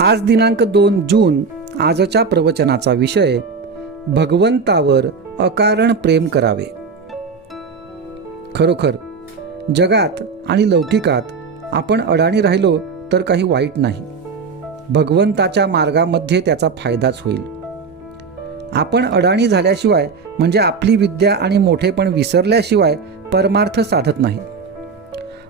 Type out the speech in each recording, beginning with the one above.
आज दिनांक 2 जून आजच्या प्रवचनाचा विषय भगवंतावर अकारण प्रेम करावे. खरोखर जगात आणि लौकिकात आपण अडाणी राहिलो तर काही वाईट नाही. भगवंताच्या मार्गामध्ये त्याचा फायदाच होईल. आपण अडाणी झाल्याशिवाय म्हणजे आपली विद्या आणि मोठेपण विसरल्याशिवाय परमार्थ साधत नाही.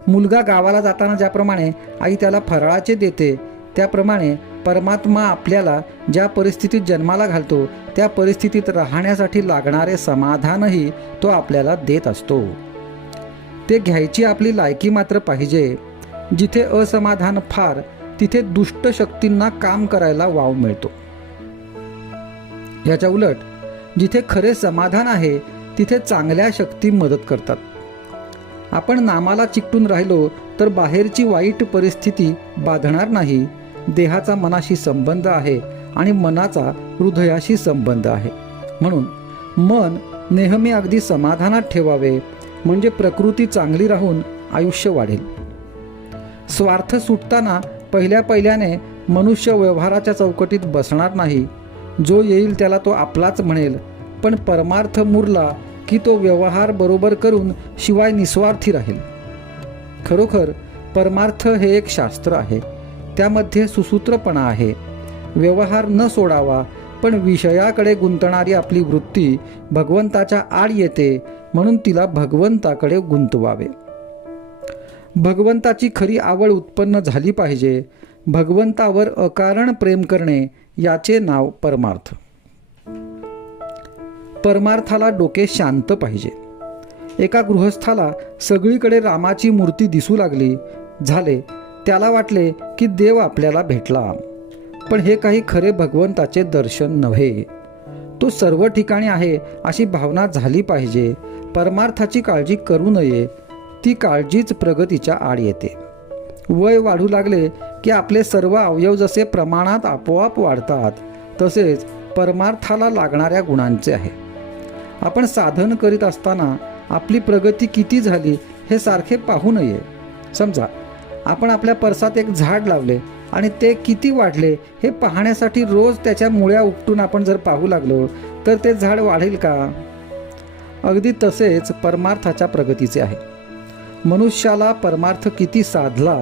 मुलगा गावाला जाताना ज्याप्रमाणे आई त्याला फराळाचे देते, त्याप्रमाणे परमात्मा आपल्याला ज्या परिस्थितीत जन्माला घालतो त्या परिस्थितीत राहण्यासाठी लागणारे समाधानही तो आपल्याला देत असतो. ते घ्यायची आपली लायकी मात्र पाहिजे. जिथे असमाधान फार तिथे दुष्ट शक्तींना काम करायला वाव मिळतो. याच्या उलट जिथे खरे समाधान आहे तिथे चांगल्या शक्ती मदत करतात. आपण नामाला चिकटून राहिलो तर बाहेरची वाईट परिस्थिती बाधणार नाही. देहाचा मनाशी संबंध आहे आणि मनाचा हृदयाशी संबंध आहे. म्हणून मन नेहमी अगदी समाधानात ठेवावे, म्हणजे प्रकृती चांगली राहून आयुष्य वाढेल. स्वार्थ सुटताना पहिल्याने मनुष्य व्यवहाराच्या चौकटीत बसणार नाही. जो येईल त्याला तो आपलाच म्हणेल, पण परमार्थ मुरला की तो व्यवहार बरोबर करून शिवाय निस्वार्थी राहील. खरोखर परमार्थ हे एक शास्त्र आहे. त्यामध्ये सुसूत्रपणा आहे. व्यवहार न सोडावा, पण विषयाकडे गुंतणारी आपली वृत्ती भगवंताच्या आड येते, म्हणून तिला भगवंताकडे गुंतवावे. भगवंताची खरी आवड उत्पन्न झाली पाहिजे. भगवंतावर अकारण प्रेम करणे याचे नाव परमार्थ. परमार्थाला डोके शांत पाहिजे. एका गृहस्थाला सगळीकडे रामाची मूर्ती दिसू लागली. त्याला वाटले की देव आपल्याला भेटला, पण हे काही खरे भगवंताचे दर्शन नव्हे. तो सर्व ठिकाणी आहे अशी भावना झाली पाहिजे. परमार्थाची काळजी करू नये. ती काळजीच प्रगतीच्या आड येते. वय वाढू लागले की आपले सर्व अवयव जसे प्रमाणात आपोआप वाढतात, तसेच परमार्थाला लागणाऱ्या गुणांचे आहे. आपण साधन करीत असताना आपली प्रगती किती झाली हे सारखे पाहू नये. समजा आपण आपल्या परसात एक झाड लावले आणि ते किती वाढले हे पाहण्यासाठी रोज त्याच्या मुळ्या उपटून आपण जर पाहू लागलो तर ते झाड वाढेल का? अगदी तसेच परमार्थाच्या प्रगतीचे आहे. मनुष्याला परमार्थ किती साधला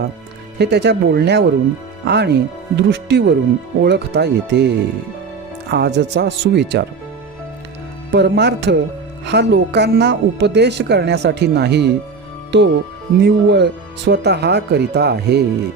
हे त्याच्या बोलण्यावरून आणि दृष्टीवरून ओळखता येते. आजचा सुविचार: परमार्थ हा लोकांना उपदेश करण्यासाठी नाही, तो निव्वळ स्वतः करिता आहे.